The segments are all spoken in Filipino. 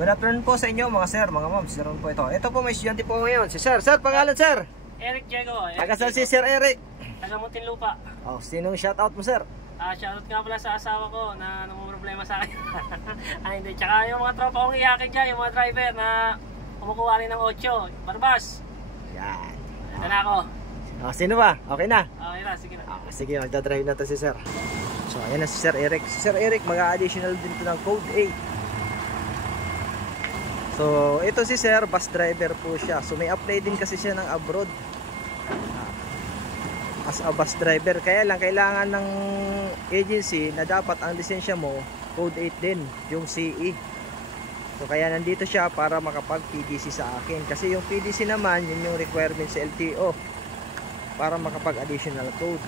Good afternoon po sa inyo mga sir, mga ma'am. Si Ron po ito. Ito po may estudyante po ngayon. Si sir. Sir, pangalan sir? Eric Diego. Taga saan si Sir Eric? Taga Muntinlupa. Oh, sinong shoutout mo sir? Shoutout nga pala sa asawa ko na problema sa akin. Ay hindi. Tsaka yung mga tropa kong iyakin dyan, yung mga driver na kumukuha rin ng 8. Barbas. Yan. Ito na ako. Sino ba? Okay na? Okay na, sige na. Sige, magdadrive na to si sir. So, ayan na si Sir Eric. Si Sir Eric, mag-a-additional din to ng code 8. So, ito si Sir, bus driver po siya. So, may apply din kasi siya ng abroad as a bus driver. Kaya lang, kailangan ng agency na dapat ang lisensya mo, code 8 din, yung CE. So, kaya nandito siya para makapag-PDC sa akin. Kasi yung PDC naman, yun yung requirement sa LTO para makapag-additional code.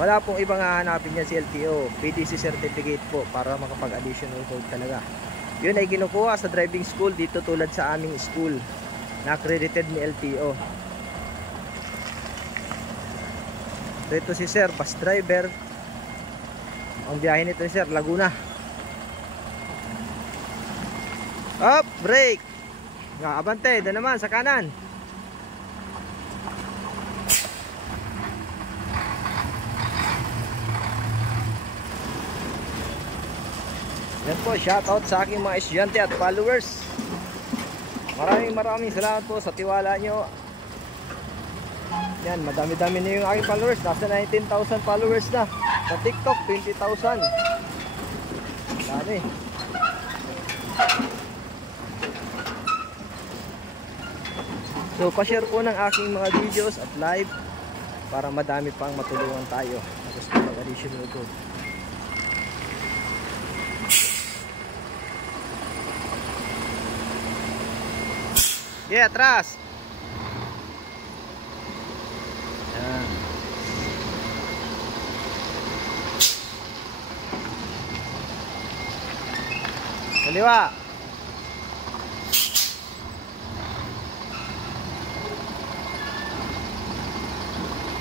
Wala pong ibang hahanapin niya si LTO. PDC certificate po para makapag-additional code talaga. Yun ay kinukuha sa driving school dito tulad sa aming school na accredited ni LTO. So ito si Sir, bus driver. Ang biyahe nito ni Sir, Laguna. Up, brake. Abante, doon naman sa kanan. Yan po, shoutout sa aking mga estudyante at followers. Maraming salamat po sa tiwala nyo. Yan, madami-dami na yung aking followers. Nasa 19,000 followers na. Sa TikTok, 20,000. Dami. So, pa-share po ng aking mga videos at live para madami pang matulungan tayo na gusto mag-additional code. Yeah, atras. Yan. Kaliwa.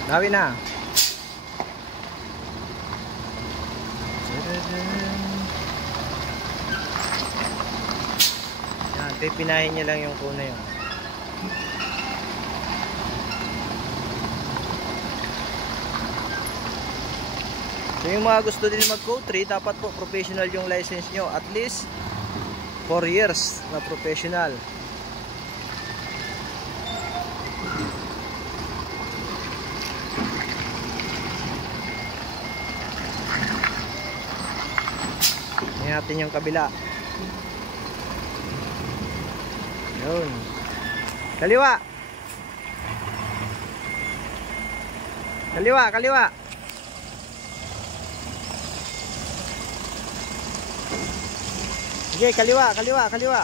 Nawi na. Yan, pipinahin niya lang yung kuna yun. So yung mga gusto din mag-code 3, dapat po professional yung license nyo. At least 4 years na professional. Tingnan natin yung kabila. Yun. Kaliwa. Kaliwa, kaliwa. Sige, kaliwa, kaliwa.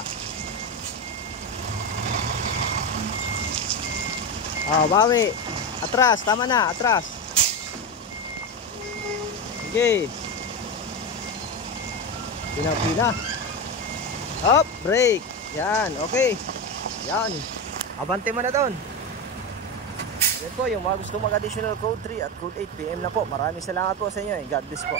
Bawi. Atras, tama na, atras. Sige. Pina. Up, brake. Yan, okay. Yan. Abante mo na doon. Yan po, yung mga gusto mag-additional code 3 at code 8 PM na po. Maraming salamat po sa inyo. God bless po.